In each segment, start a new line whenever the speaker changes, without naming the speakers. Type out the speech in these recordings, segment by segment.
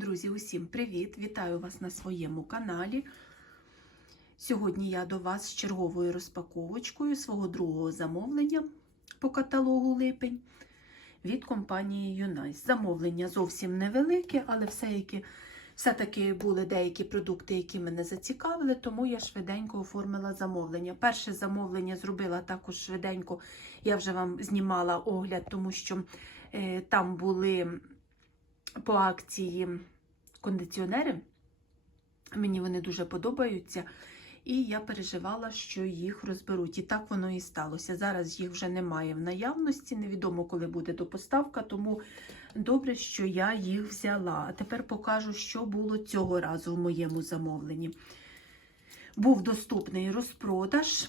Друзі, усім привіт! Вітаю вас на своєму каналі. Сьогодні я до вас з черговою розпаковочкою свого другого замовлення по каталогу липень від компанії Юнайс. Замовлення зовсім невелике, але все-таки все були деякі продукти, які мене зацікавили, тому я швиденько оформила замовлення. Перше замовлення зробила також швиденько. Я вже вам знімала огляд, тому що е, там були по акції кондиціонери. Мені вони дуже подобаються. І я переживала, що їх розберуть. І так воно і сталося. Зараз їх вже немає в наявності, невідомо, коли буде допоставка, тому добре, що я їх взяла. А тепер покажу, що було цього разу в моєму замовленні. Був доступний розпродаж.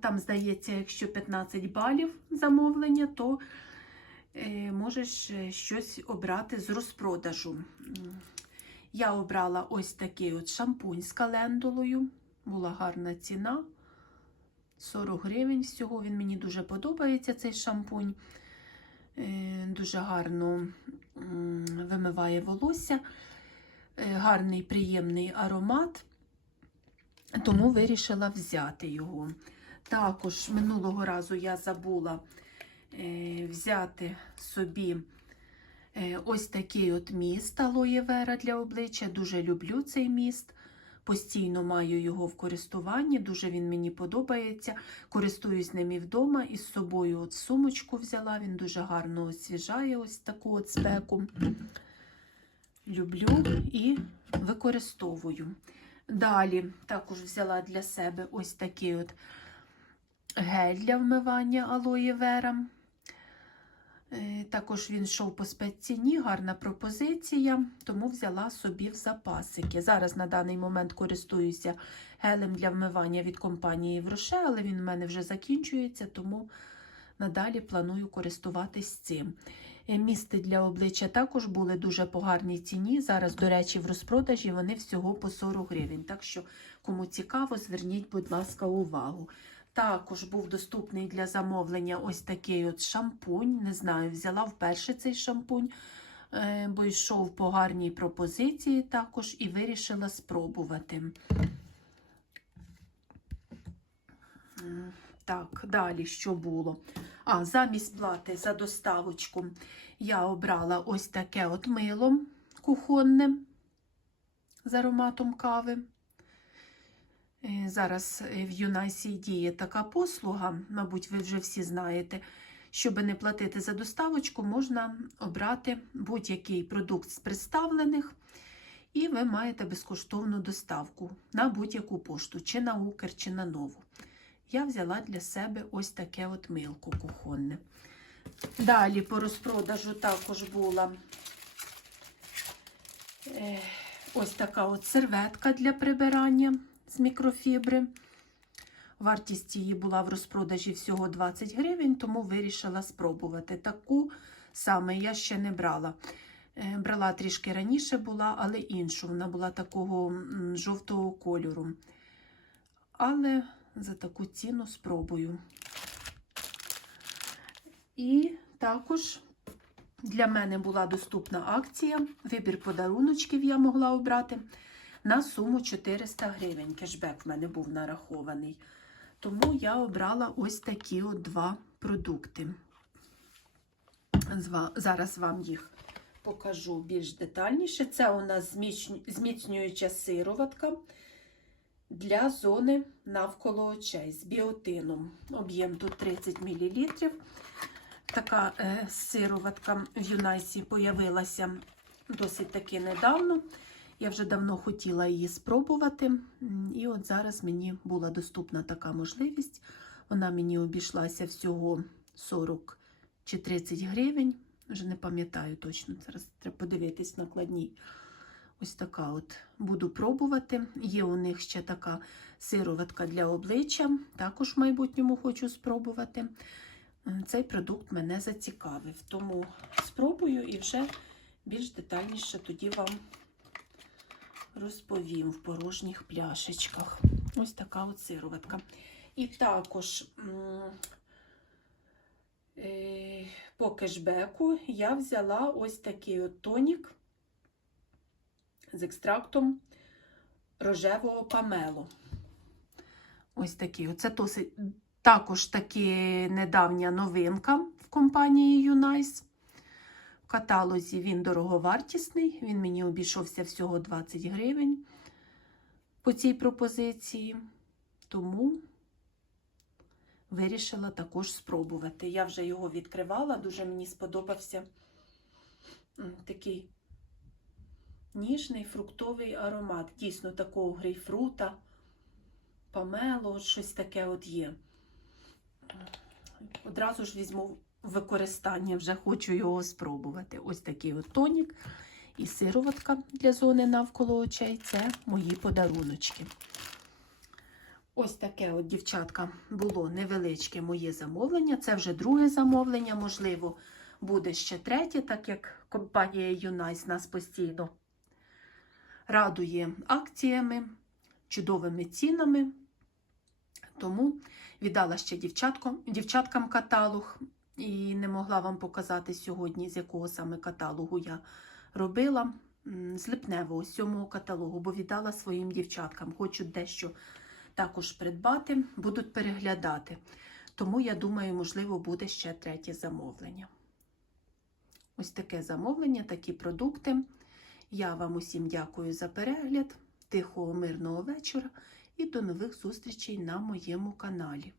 Там, здається, якщо 15 балів замовлення, то можеш щось обрати з розпродажу. Я обрала ось такий от шампунь з календулою. Була гарна ціна. 40 гривень всього. Він мені дуже подобається, цей шампунь. Е, Дуже гарно вимиває волосся, Е, гарний приємний аромат, тому вирішила взяти його. Також минулого разу я забула е, взяти собі е, ось такий от міст алоє вера для обличчя. Дуже люблю цей міст. Постійно маю його в користуванні, дуже він мені подобається. Користуюсь ним і вдома, і з собою от сумочку взяла. Він дуже гарно освіжає ось таку от спеку. Люблю і використовую. Далі також взяла для себе ось такий от гель для вмивання алоє вера. Також він йшов по спецціні, гарна пропозиція, тому взяла собі в запасики. Зараз на даний момент користуюся гелем для вмивання від компанії Вроше, але він в мене вже закінчується, тому надалі планую користуватись цим. Місти для обличчя також були дуже по гарній ціні. Зараз, до речі, в розпродажі вони всього по 40 гривень. Так що, кому цікаво, зверніть, будь ласка, увагу. Також був доступний для замовлення ось такий от шампунь. Не знаю, взяла вперше цей шампунь, бо йшов по гарній пропозиції також і вирішила спробувати. Так, далі що було? А, замість плати за доставочку я обрала ось таке от мило кухонне з ароматом кави. Зараз в Юнайсі діє така послуга, мабуть, ви вже всі знаєте. Щоб не платити за доставочку, можна обрати будь-який продукт з представлених, і ви маєте безкоштовну доставку на будь-яку пошту, чи на Укр, чи на нову. Я взяла для себе ось таке от милко кухонне. Далі по розпродажу також була ось така от серветка для прибирання з мікрофібри. Вартість її була в розпродажі всього 20 гривень, тому вирішила спробувати. Таку саме я ще не брала. Брала трішки раніше була, але іншу. Вона була такого жовтого кольору. Але за таку ціну спробую. І також для мене була доступна акція. Вибір подаруночків я могла обрати на суму 400 гривень. Кешбек в мене був нарахований. Тому я обрала ось такі от два продукти. Зараз вам їх покажу більш детальніше. Це у нас зміцнююча сироватка для зони навколо очей з біотином. Об'єм тут 30 мл. Така е, сироватка в Юнайсі появилася досить таки недавно. Я вже давно хотіла її спробувати. І от зараз мені була доступна така можливість. Вона мені обійшлася всього 40 чи 30 гривень. Вже не пам'ятаю точно. Зараз треба подивитись накладній. Ось така от буду пробувати. Є у них ще така сироватка для обличчя. Також в майбутньому хочу спробувати. Цей продукт мене зацікавив. Тому спробую і вже більш детальніше тоді вам розповім в порожніх пляшечках. Ось така от сироватка. І також по кешбеку я взяла ось такий от тонік з екстрактом рожевого памело. Ось такий. Оце досить, також таки недавня новинка в компанії Юнайс. Каталозі він дороговартісний, він мені обійшовся всього 20 гривень по цій пропозиції. Тому вирішила також спробувати. Я вже його відкривала, дуже мені сподобався такий ніжний фруктовий аромат. Дійсно, такого грейпфрута, памело, щось таке от є. Одразу ж візьму використання, вже хочу його спробувати. Ось такий от тонік і сироватка для зони навколо очей це мої подаруночки. Ось таке от, дівчатка, було невеличке моє замовлення. Це вже друге замовлення, можливо, буде ще третє, так як компанія Юнайс нас постійно радує акціями, чудовими цінами. Тому віддала ще дівчаткам, каталог і не могла вам показати сьогодні, з якого саме каталогу я робила. З липневого, сьомого каталогу, бо віддала своїм дівчаткам. Хочу дещо також придбати, будуть переглядати. Тому, я думаю, можливо, буде ще третє замовлення. Ось таке замовлення, такі продукти. Я вам усім дякую за перегляд. Тихого, мирного вечора і до нових зустрічей на моєму каналі.